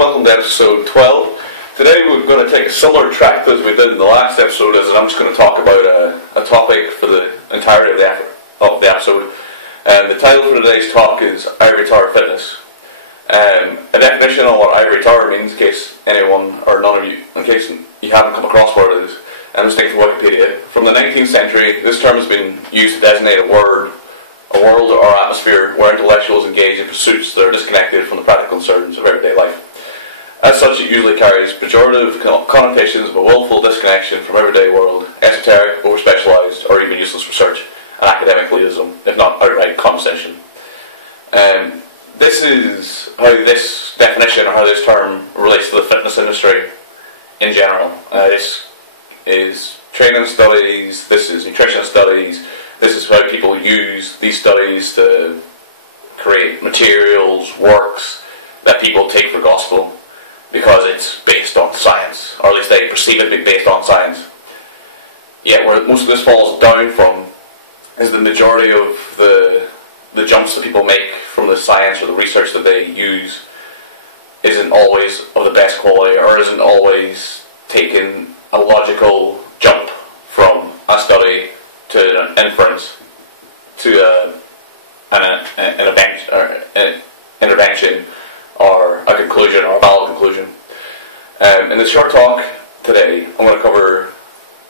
welcome to episode 12. Today we're going to take a similar track as we did in the last episode, as I'm just going to talk about a topic for the entirety of the episode. The title for today's talk is Ivory Tower Fitness. A definition on what Ivory Tower means, in case anyone or none of you, in case you haven't come across what it is. I'm just taking from Wikipedia. From the 19th century, this term has been used to designate a world or atmosphere where intellectuals engage in pursuits that are disconnected from the practical concerns of everyday life. As such, it usually carries pejorative connotations of a willful disconnection from everyday world, esoteric, over-specialised, or even useless research, and academic elitism, if not outright condescension. This is how this definition, or how this term relates to the fitness industry in general. This is training studies, this is nutrition studies, this is how people use these studies to create materials, works that people take for gospel because it's based on science, or at least they perceive it to be based on science. Yet where most of this falls down from is the majority of the jumps that people make from the science or the research that they use isn't always of the best quality, or isn't always taking a logical jump from a study to an inference to an intervention or a conclusion, or a valid conclusion. In this short talk today, I'm going to cover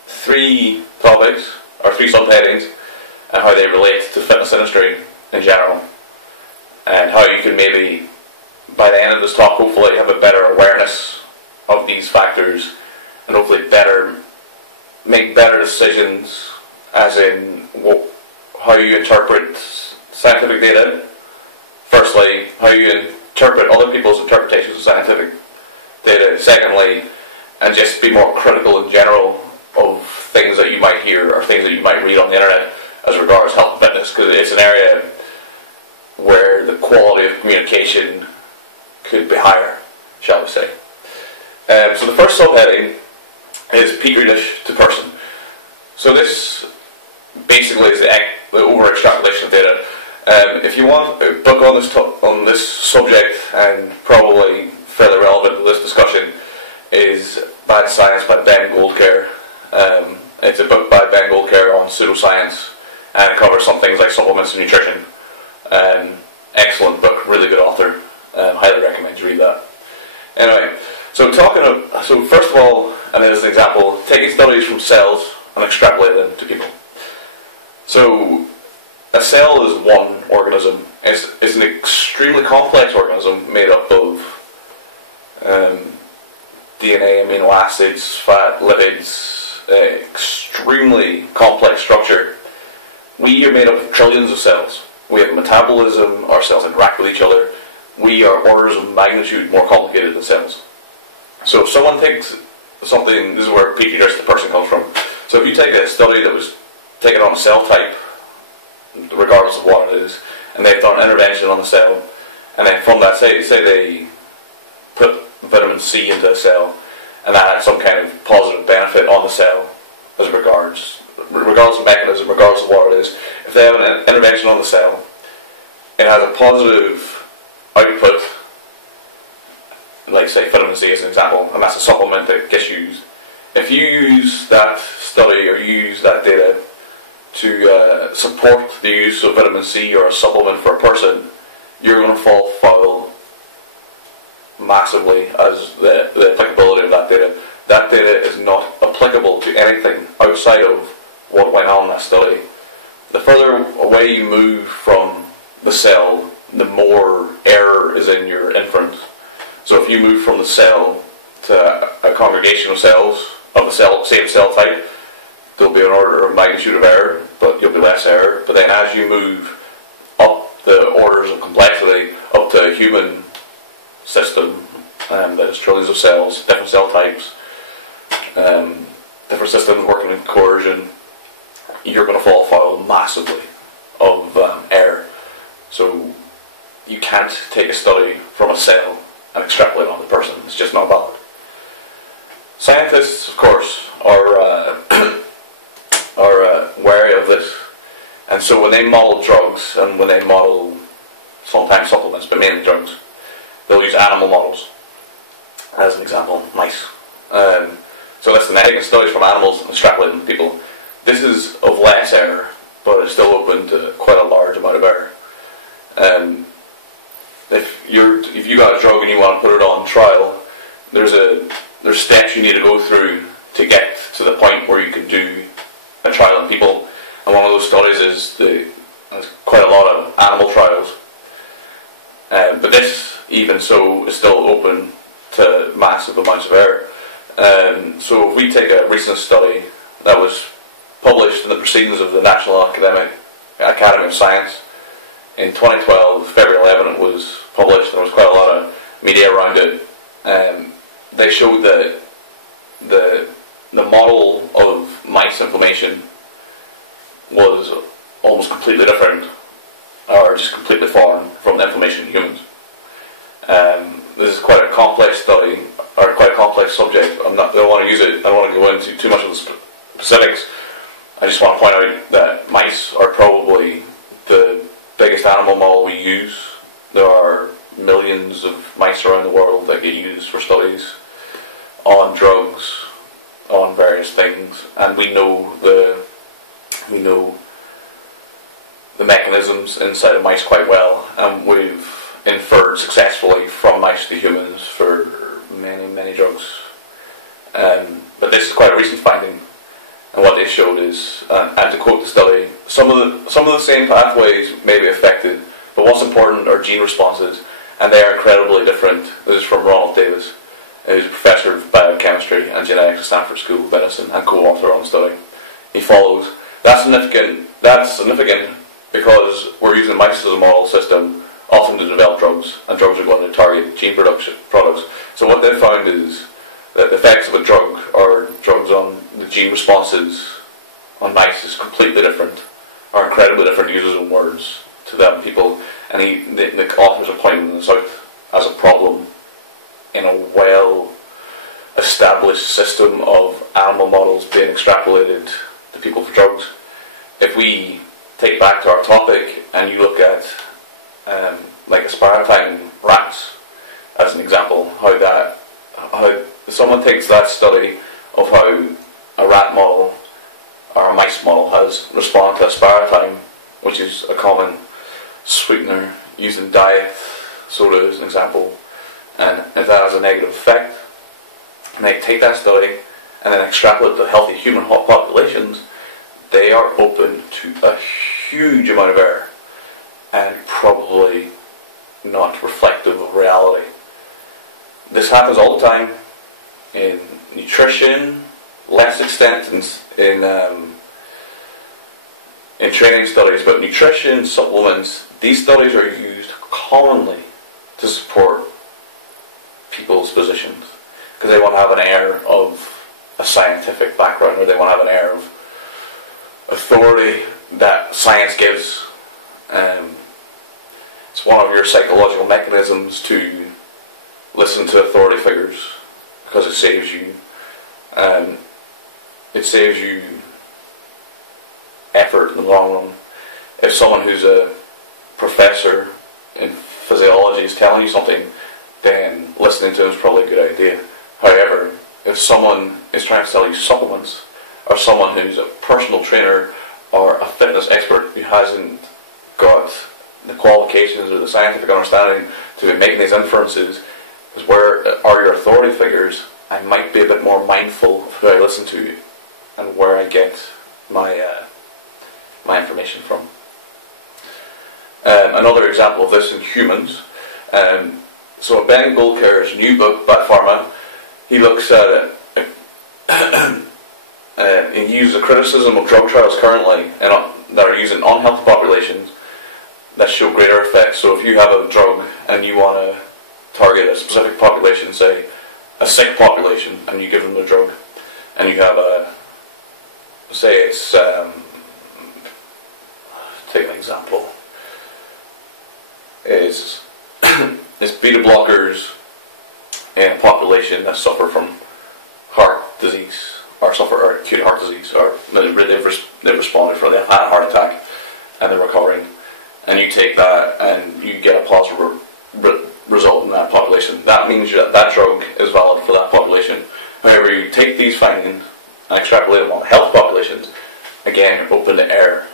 three topics, or three subheadings, and how they relate to the fitness industry in general, and how you can maybe, by the end of this talk, hopefully have a better awareness of these factors, and hopefully make better decisions, as in how you interpret scientific data. Firstly, how you interpret other people's interpretations of scientific data. Secondly, and just be more critical in general of things that you might hear or things that you might read on the internet as regards health and fitness, because it's an area where the quality of communication could be higher, shall we say. So the first subheading is Petri dish to person. So this basically is the over-extrapolation of data. If you want a book on this subject, and probably fairly relevant to this discussion, is Bad Science by Ben Goldcare. It's a book by Ben Goldcare on pseudoscience, and it covers some things like supplements and nutrition. Excellent book, really good author. Highly recommend you read that. Anyway, so first of all, and as an example, taking studies from cells and extrapolating them to people. So a cell is one organism. It's an extremely complex organism made up of DNA, amino acids, fat, lipids, extremely complex structure. We are made up of trillions of cells. We have metabolism, our cells interact with each other. We are orders of magnitude more complicated than cells. So if someone takes something, this is where Petri dish the person comes from. So if you take a study that was taken on a cell type, regardless of what it is, and they've done an intervention on the cell, and then from that, say they put vitamin C into a cell, and that had some kind of positive benefit on the cell, as regardless of mechanism, regardless of what it is. If they have an intervention on the cell, it has a positive output, like say vitamin C as an example, and that's a supplement that gets used. If you use that study or use that data to support the use of vitamin C or a supplement for a person, you're going to fall foul massively as the applicability of that data. That data is not applicable to anything outside of what went on in that study. The further away you move from the cell, the more error is in your inference. So if you move from the cell to a congregation of cells of the same cell type, there'll be an order of magnitude of error, but you'll be less error. But then as you move up the orders of complexity, up to a human system that has trillions of cells, different cell types, different systems working in coercion, you're going to fall foul massively of error. So you can't take a study from a cell and extrapolate on the person. It's just not valid. Scientists, of course, are wary of this, and so when they model drugs, and when they model sometimes supplements, but mainly drugs, they'll use animal models. as an example, mice. So listen, taking studies from animals and extrapolating to people. This is of less error, but it's still open to quite a large amount of error. If you got a drug and you want to put it on trial, there's steps you need to go through to get to the point where you can do a trial on people. And one of those studies is there's quite a lot of animal trials. But this, even so, is still open to massive amounts of error. So if we take a recent study that was published in the Proceedings of the National Academy of Science in 2012, February 11, it was published, and there was quite a lot of media around it. They showed that the model of mice inflammation was almost completely different, or just completely foreign from the inflammation in humans. This is quite a complex study, or quite a complex subject. I don't want to use it. I don't want to go into too much of the specifics. I just want to point out that mice are probably the biggest animal model we use. There are millions of mice around the world that get used for studies on drugs, on various things, and we know the mechanisms inside of mice quite well, and we've inferred successfully from mice to humans for many drugs. But this is quite a recent finding, and what they showed is, and to quote the study, some of the same pathways may be affected, but what's important are gene responses, and they are incredibly different. This is from Ronald Davis, who's a professor of biochemistry and genetics at Stanford School of Medicine and co-author on the study. He follows, that's significant because we're using mice as a model system often to develop drugs, and drugs are going to target gene products. So what they found is that the effects of a drug or drugs on the gene responses on mice is completely different, or incredibly different, uses of words to them people, and the authors are pointing this out as a problem in a well-established system of animal models being extrapolated to people for drugs. If we take back to our topic and you look at like aspartame rats as an example, how someone takes that study of how a rat model or a mice model has responded to aspartame, which is a common sweetener used in diet, soda as an example, and if that has a negative effect, and they take that study and then extrapolate to healthy human populations, they are open to a huge amount of error and probably not reflective of reality. This happens all the time in nutrition, less extent in training studies, but nutrition, supplements, these studies are used commonly to support people's positions because they want to have an air of a scientific background, or they want to have an air of authority that science gives. It's one of your psychological mechanisms to listen to authority figures because it saves you. It saves you effort in the long run. If someone who's a professor in physiology is telling you something, then listening to them is probably a good idea. However, if someone is trying to sell you supplements, or someone who's a personal trainer or a fitness expert who hasn't got the qualifications or the scientific understanding to be making these inferences, is where are your authority figures? I might be a bit more mindful of who I listen to and where I get my information from. Another example of this in humans. So Ben Goldker's new book, Bad Pharma, he looks at it. He uses a criticism of drug trials currently that are used in unhealthy populations that show greater effects. So if you have a drug and you want to target a specific population, say a sick population, and you give them the drug, and you have say it's, take an example, is beta blockers in a population that suffer from heart disease, or suffer acute heart disease, or they've responded for, they've had a heart attack and they're recovering, and you take that and you get a positive result in that population. That means that that drug is valid for that population. However, you take these findings and extrapolate them on health populations, again, you're open to error.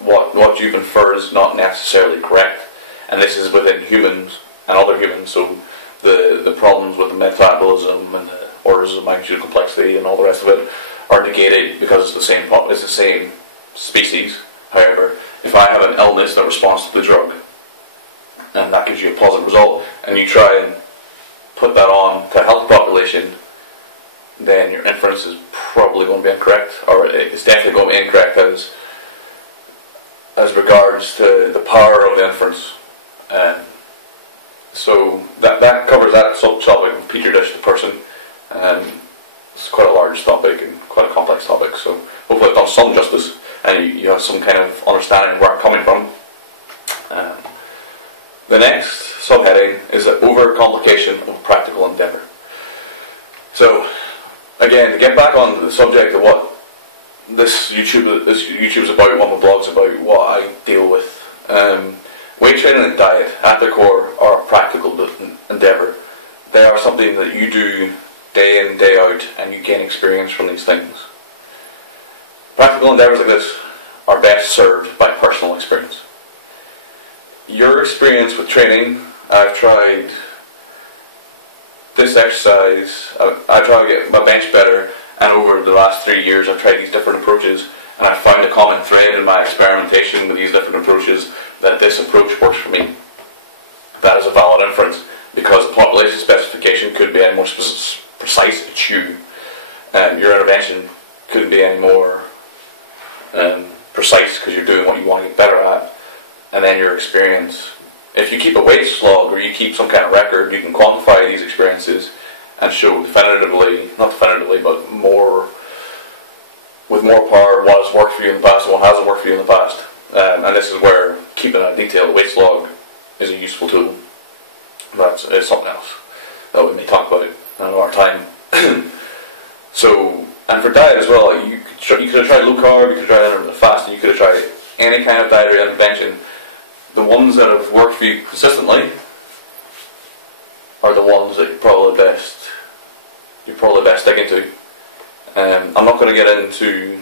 What you've inferred is not necessarily correct, and this is within humans and other humans. So the problems with the metabolism and the orders of magnitude complexity and all the rest of it are negated because it's the same species. However, if I have an illness that responds to the drug, and that gives you a positive result, and you try and put that on to a healthy population, then your inference is probably going to be incorrect, or it's definitely going to be incorrect as regards to the power of the inference. So that covers that subtopic of petri dish to person. It's quite a large topic and quite a complex topic, so hopefully I've done some justice and you have some kind of understanding of where I'm coming from. The next subheading is the overcomplication of a practical endeavour. So again, to get back on the subject of what this YouTube is about, what my blog's about, what I deal with, weight training and diet at their core are a practical endeavour. They are something that you do day in, day out, and you gain experience from these things. Practical endeavours like this are best served by personal experience. Your experience with training, I've tried this exercise, I try to get my bench better, and over the last 3 years I've tried these different approaches, and I've found a common thread in my experimentation with these different approaches that this approach works for me. That is a valid inference, because the population specification could be any more precise. It's you. Your intervention couldn't be any more precise, because you're doing what you want to get better at. And then your experience, if you keep a weight log or you keep some kind of record, you can quantify these experiences and show definitively, not definitively, but with more power what has worked for you in the past and what hasn't worked for you in the past. And this is where keeping a detailed weight log is a useful tool. That's something else that we may talk about in our time. So, and for diet as well, you could have tried low carb, you could have tried intermittent fasting, you could have tried any kind of dietary intervention. The ones that have worked for you consistently are the ones that you're probably best sticking to. I'm not going to get into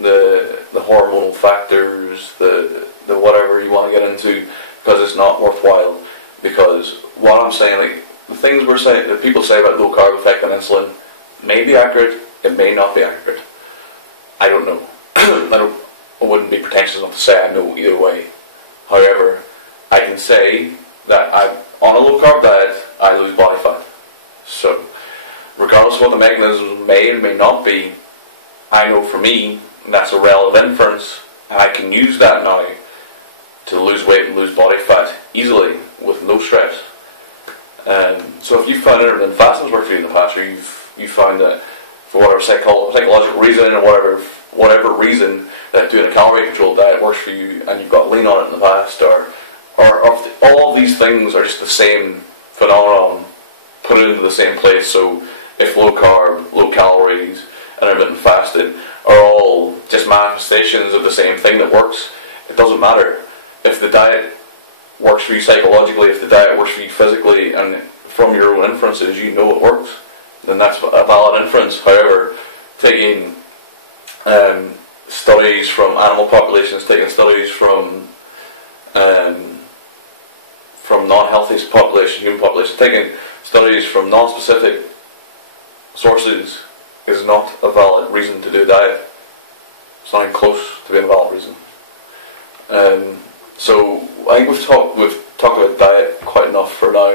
the hormonal factors, the whatever you want to get into, because it's not worthwhile. Because what I'm saying, like the things that people say about low carb effect on insulin may be accurate, it may not be accurate. I don't know. I wouldn't be pretentious enough to say I know either way. However, I can say that on a low carb diet, I lose body fat. So, regardless of what the mechanism may or may not be, I know for me that's a relative inference, and I can use that now to lose weight and lose body fat easily with no stress. So if you found intermittent fasting worked for you in the past, or you found that for whatever psychological reason or whatever reason that doing a calorie controlled diet works for you, and you've got lean on it in the past, or all of these things are just the same phenomenon put it into the same place. So if low carb, low calories, and intermittent fasting are all just manifestations of the same thing that works, it doesn't matter. If the diet works for you psychologically, if the diet works for you physically, and from your own inferences you know it works, then that's a valid inference. However, taking studies from animal populations, taking studies from non-healthy population, human population, taking studies from non-specific sources is not a valid reason to do a diet. It's not even close to being a valid reason. So I think we've talked about diet quite enough for now.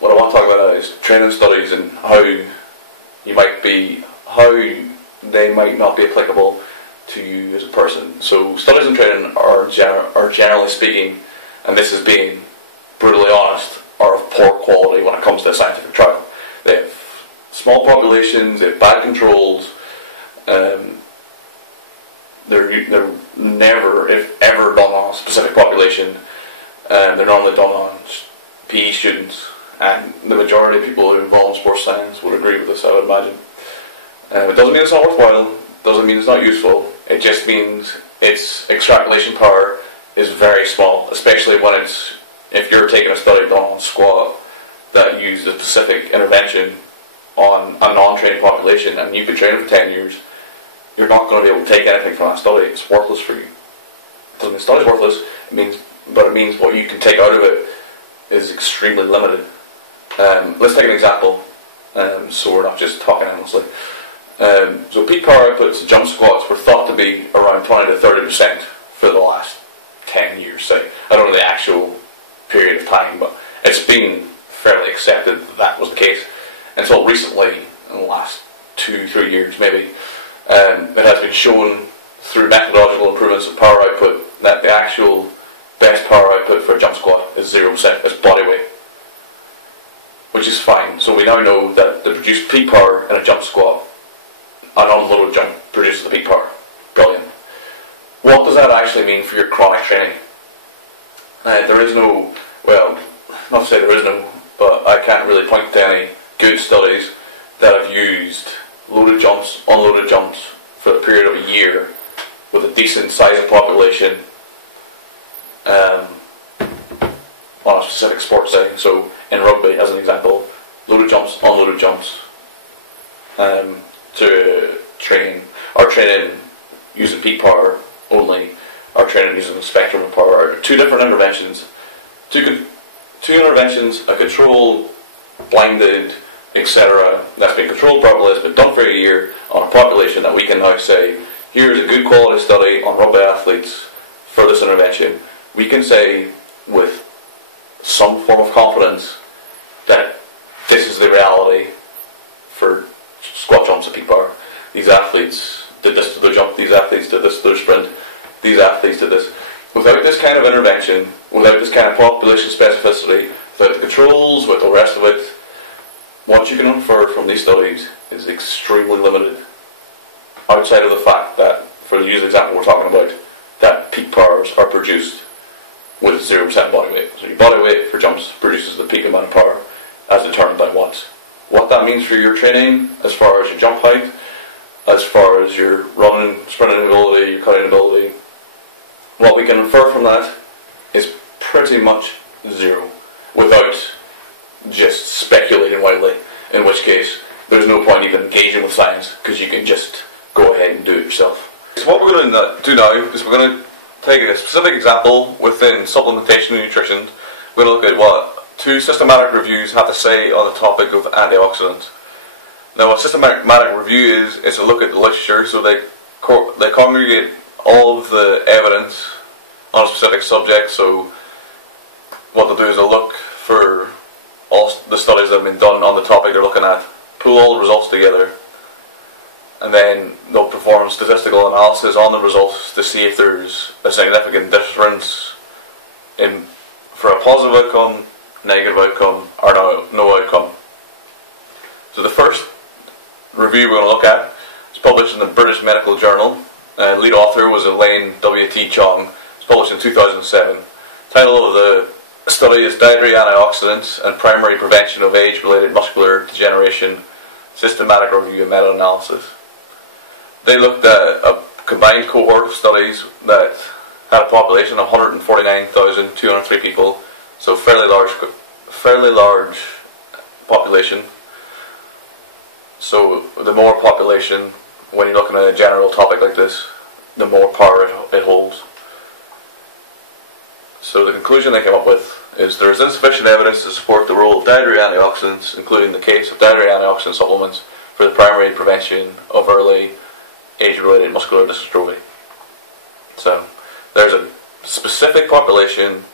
What I want to talk about now is training studies and how they might not be applicable to you as a person. So studies and training are generally speaking, and this is being brutally honest, are of poor quality when it comes to a scientific trial. They have small populations, they have bad controls. They're never, if ever, done on a specific population. They're normally done on PE students, and the majority of people who are involved in sports science would agree with this, I would imagine. It doesn't mean it's not worthwhile, doesn't mean it's not useful, it just means its extrapolation power is very small, especially when if you're taking a study done on squat that used a specific intervention on a non-trained population, and you've been training for 10 years, you're not going to be able to take anything from that study. It's worthless for you. It doesn't mean the study's worthless, but it means what you can take out of it is extremely limited. Let's take an example, so we're not just talking endlessly. So peak power outputs, jump squats, were thought to be around 20 to 30% for the last 10 years, say. I don't know the actual period of time, but it's been fairly accepted that was the case until recently, in the last 2-3 years maybe. It has been shown through methodological improvements of power output that the actual best power output for a jump squat is 0%, it's body weight, which is fine. So we now know that the produced peak power in a jump squat, an unloaded jump produces the peak power. Brilliant. What does that actually mean for your chronic training? There is no, well, not to say there is no, but I can't really point to any good studies that have used loaded jumps, unloaded jumps for a period of a year with a decent size of population on a specific sports setting. So in rugby, as an example, loaded jumps, unloaded jumps, to training using peak power only, or training using the spectrum of power. Two different interventions. Two interventions, a controlled, blinded, etc. that's been controlled properly, has been done for a year on a population that we can now say, here's a good quality study on rugby athletes for this intervention. We can say with some form of confidence that this is the reality for squat jumps at peak power. These athletes did this to their jump, these athletes did this to their sprint, these athletes did this. Without this kind of intervention, without this kind of population specificity, without the controls, with the rest of it, what you can infer from these studies is extremely limited, outside of the fact that, for the usual example we're talking about, that peak powers are produced with 0% body weight. So your body weight for jumps produces the peak amount of power as determined by watts. What that means for your training, as far as your jump height, as far as your running, sprinting ability, your cutting ability, what we can infer from that is pretty much zero, without just speculating wildly, in which case there's no point even engaging with science, because you can just go ahead and do it yourself. So what we're going to do now is we're going to take a specific example within supplementation and nutrition. We're going to look at what two systematic reviews have to say on the topic of antioxidants. Now, what systematic review is a look at the literature, so they congregate all of the evidence on a specific subject. So what they'll do is they'll look for all the studies that have been done on the topic they're looking at, pull all the results together, and then they'll perform statistical analysis on the results to see if there's a significant difference for a positive outcome, negative outcome, or no outcome. So the first review we're going to look at is published in the British Medical Journal. Lead author was Elaine W.T. Chong. It's published in 2007. Title of the study is Dietary Antioxidants and Primary Prevention of Age-Related Muscular Degeneration, Systematic Review and Meta-Analysis. They looked at a combined cohort of studies that had a population of 149,203 people, so fairly large population. So the more population, when you're looking at a general topic like this, the more power it holds. So the conclusion they came up with is there is insufficient evidence to support the role of dietary antioxidants, including the case of dietary antioxidant supplements, for the primary prevention of early age-related muscular dystrophy. So there's a specific population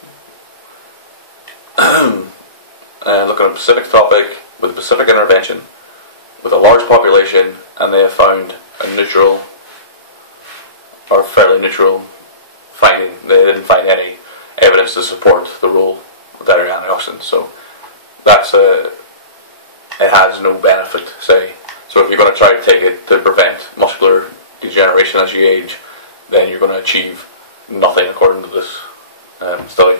looking at a specific topic with a specific intervention with a large population, and they have found a neutral or fairly neutral finding. They didn't find any evidence to support the role of dietary antioxidants. So it has no benefit, say. So if you're going to try to take it to prevent muscular degeneration as you age, then you're going to achieve nothing according to this study.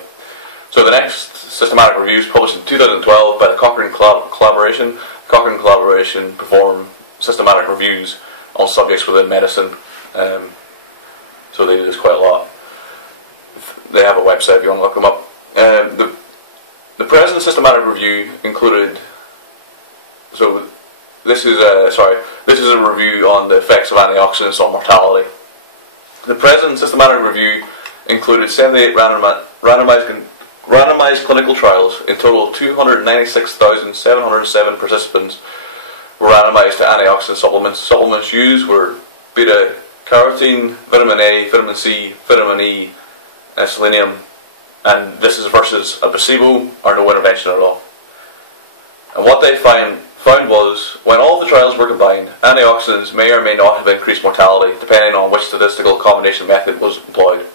So the next systematic review is published in 2012 by the Cochrane Collaboration. The Cochrane Collaboration perform systematic reviews on subjects within medicine, so they do this quite a lot. They have a website if you want to look them up. The present systematic review included. So this is a review on the effects of antioxidants on mortality. The present systematic review included 78 randomized clinical trials. In total, 296,707 participants were randomized to antioxidant supplements. Supplements used were beta-carotene, vitamin A, vitamin C, vitamin E, and selenium. And this is versus a placebo or no intervention at all. And what they found was, when all the trials were combined, antioxidants may or may not have increased mortality, depending on which statistical combination method was employed.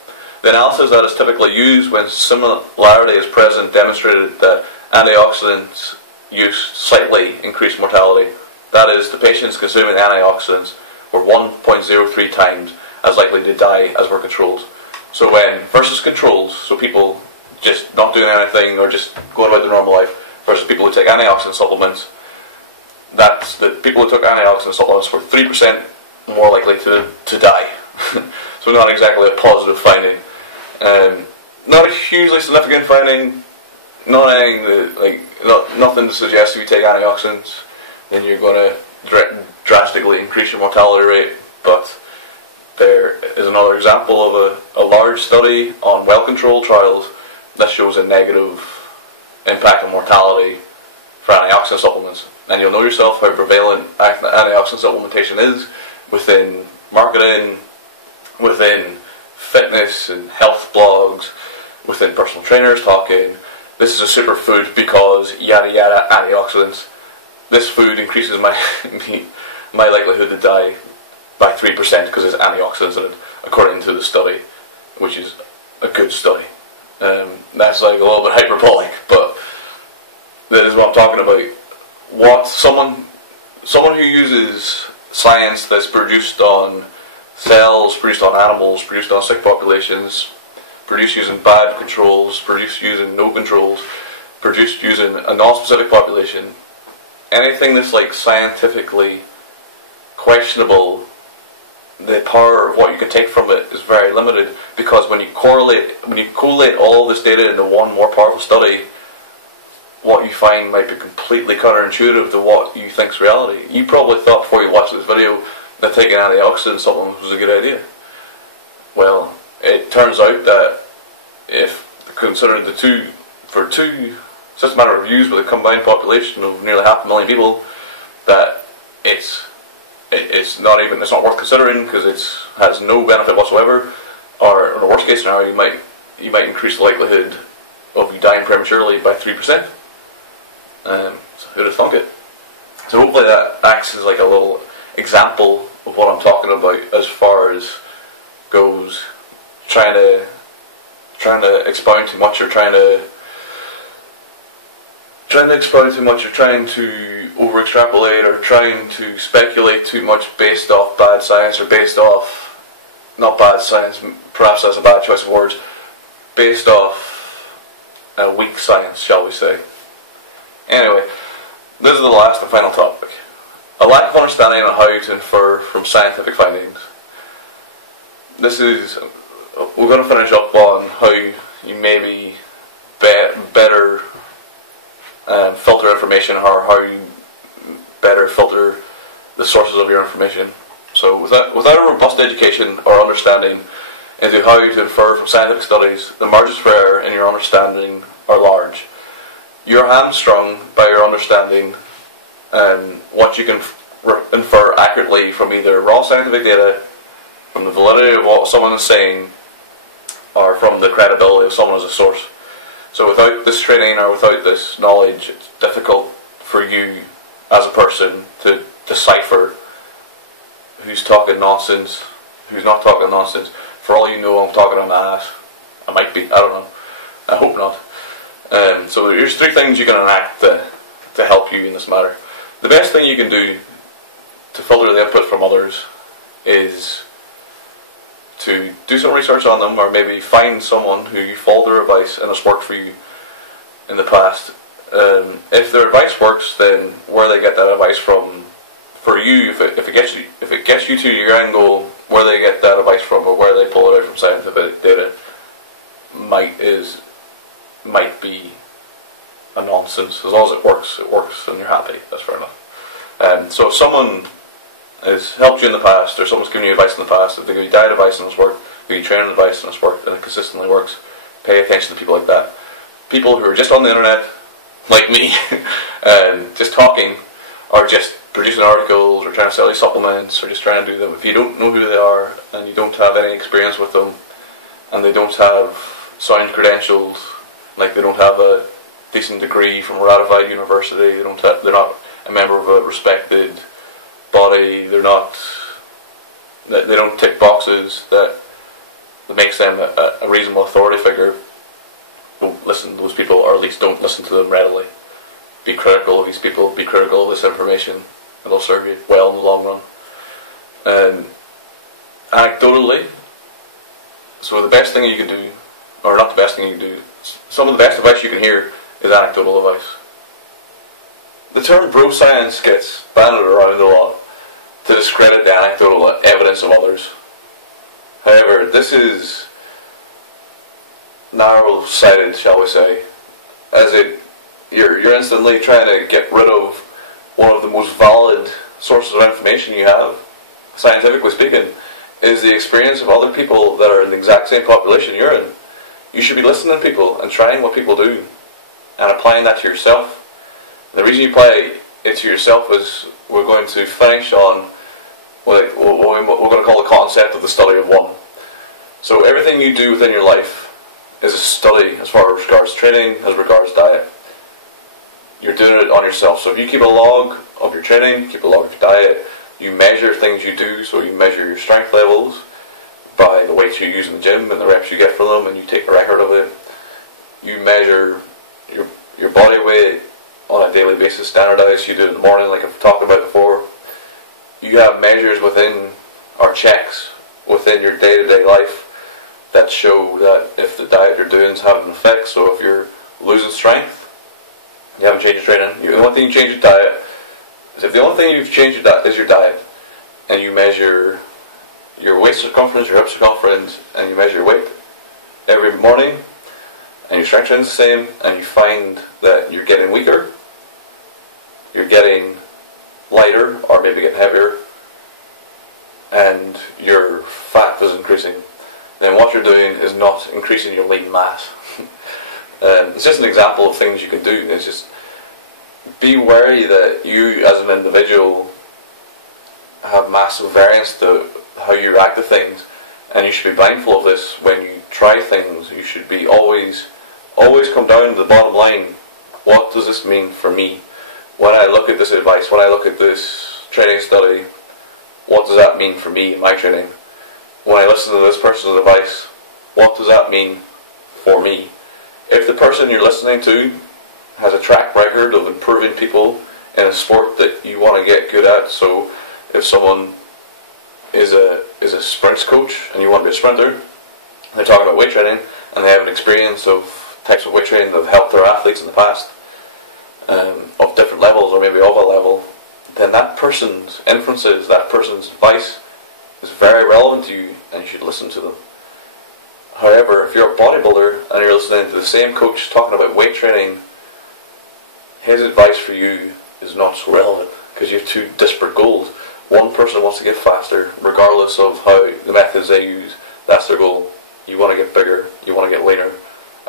The analysis that is typically used when similarity is present demonstrated that antioxidants use slightly increased mortality. That is, the patients consuming antioxidants were 1.03 times as likely to die as were controls. So when versus controls, so people just not doing anything or just going about their normal life, versus people who take antioxidant supplements, that's the people who took antioxidant supplements were 3% more likely to die. So not exactly a positive finding. Not a hugely significant finding. Nothing to suggest if you take antioxidants, then you're going to drastically increase your mortality rate. But there is another example of a large study on well-controlled trials that shows a negative impact on mortality for antioxidant supplements. And you'll know yourself how prevalent antioxidant supplementation is within marketing, within fitness and health blogs, within personal trainers talking, this is a superfood because yada yada antioxidants. This food increases my my likelihood to die by 3% because there's antioxidants in it, according to the study, which is a good study. That's like a little bit hyperbolic, but that is what I'm talking about. What someone who uses science that's produced on cells, produced on animals, produced on sick populations, produced using bad controls, produced using no controls, produced using a non-specific population, anything that's like scientifically questionable, the power of what you can take from it is very limited, because when you collate all this data into one more powerful study, what you find might be completely counterintuitive to what you think is reality. You probably thought before you watched this video that taking antioxidant supplements was a good idea. Well, it turns out that if considered two systematic reviews with a combined population of nearly 500,000 people, that it's not worth considering, because it has no benefit whatsoever. Or in the worst case scenario, you might increase the likelihood of you dying prematurely by 3%. So who'd have thunk it? So hopefully that acts as like a little example of what I'm talking about as far as goes trying to expound too much, or trying to expound too much, or trying to over extrapolate, or trying to speculate too much based off bad science, or based off not bad science, perhaps that's a bad choice of words, based off weak science, shall we say. Anyway, this is the last and final topic. A lack of understanding on how to infer from scientific findings. We're going to finish up on how you maybe better filter information, or how you better filter the sources of your information. So without a robust education or understanding into how to infer from scientific studies, the margins for error in your understanding are large. You're hamstrung by your understanding what you can infer accurately from either raw scientific data, from the validity of what someone is saying, or from the credibility of someone as a source. So without this training, or without this knowledge, it's difficult for you as a person to decipher who's talking nonsense, who's not talking nonsense. For all you know, I'm talking on the ass. I might be, I don't know. I hope not. So there's 3 things you can enact to help you in this matter. The best thing you can do to filter the input from others is to do some research on them, or maybe find someone who you followed their advice and has worked for you in the past. If their advice works, then where they get that advice from for you, if it gets you to your end goal, where they get that advice from, or where they pull it out from scientific data, might be a nonsense. As long as it works, and you're happy. That's fair enough. So if someone has helped you in the past, or someone's given you advice in the past, if they give you diet advice and it's worked, give you training advice and it's worked, and it consistently works, pay attention to people like that. People who are just on the internet, like me, and just talking, or just producing articles, or trying to sell you supplements, or just trying to do them. If you don't know who they are, and you don't have any experience with them, and they don't have sound credentials, like they don't have a decent degree from a ratified university, they're not a member of a respected body, they don't tick boxes that makes them a reasonable authority figure, don't listen to those people, or at least don't listen to them readily. Be critical of these people, be critical of this information, and it'll serve you well in the long run. Anecdotally, so the best thing you can do, or not the best thing you can do, some of the best advice you can hear is anecdotal advice. The term bro science gets banded around a lot to discredit the anecdotal evidence of others. However, this is narrow-sighted, shall we say, as you're instantly trying to get rid of one of the most valid sources of information you have, scientifically speaking, is the experience of other people that are in the exact same population you're in. You should be listening to people and trying what people do and applying that to yourself. And the reason you apply it to yourself is we're going to finish on what we're going to call the concept of the study of one. So everything you do within your life is a study as far as regards training, as regards diet. You're doing it on yourself. So if you keep a log of your training, keep a log of your diet, you measure things you do, so you measure your strength levels by the weights you use in the gym and the reps you get from them, and you take a record of it. You measure your body weight on a daily basis, standardized. You do it in the morning, like I've talked about before. You have measures within, or checks within your day-to-day life that show that if the diet you're doing is having an effect. So if you're losing strength, you haven't changed your training. The only thing you change your diet is if the only thing you've changed is your diet, and you measure your waist circumference, your hip circumference, and you measure your weight every morning, and your strength training is the same, and you find that you're getting weaker, you're getting lighter, or maybe getting heavier, and your fat is increasing, then what you're doing is not increasing your lean mass. It's just an example of things you can do. It's just be wary that you as an individual have massive variance to how you react to things, and you should be mindful of this when you try things. You should be always come down to the bottom line. What does this mean for me? When I look at this advice, when I look at this training study, what does that mean for me in my training? When I listen to this person's advice, what does that mean for me? If the person you're listening to has a track record of improving people in a sport that you want to get good at, so if someone is a sprints coach and you want to be a sprinter, they're talking about weight training and they have an experience of types of weight training that have helped their athletes in the past, of different levels or maybe of a level, then that person's inferences, that person's advice is very relevant to you and you should listen to them. However, if you're a bodybuilder and you're listening to the same coach talking about weight training, his advice for you is not so relevant because you have two disparate goals. One person wants to get faster, regardless of how the methods they use. That's their goal. You want to get bigger, you want to get leaner.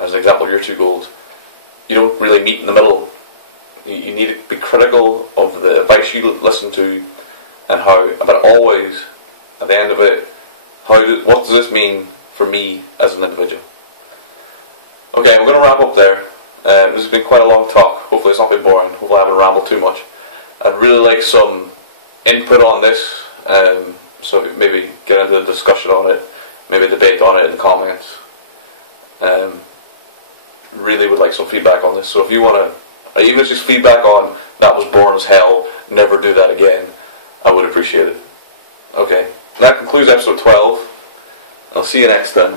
As an example of your two goals, you don't really meet in the middle. You need to be critical of the advice you listen to, and how, but always at the end of it, what does this mean for me as an individual? Okay, we're going to wrap up there. This has been quite a long talk. Hopefully it's not been boring. Hopefully I haven't rambled too much. I'd really like some input on this, so maybe get into a discussion on it, maybe debate on it in the comments. Really would like some feedback on this. So if you want to, even if it's just feedback on that was boring as hell, never do that again, I would appreciate it. Okay, that concludes episode 12. I'll see you next time.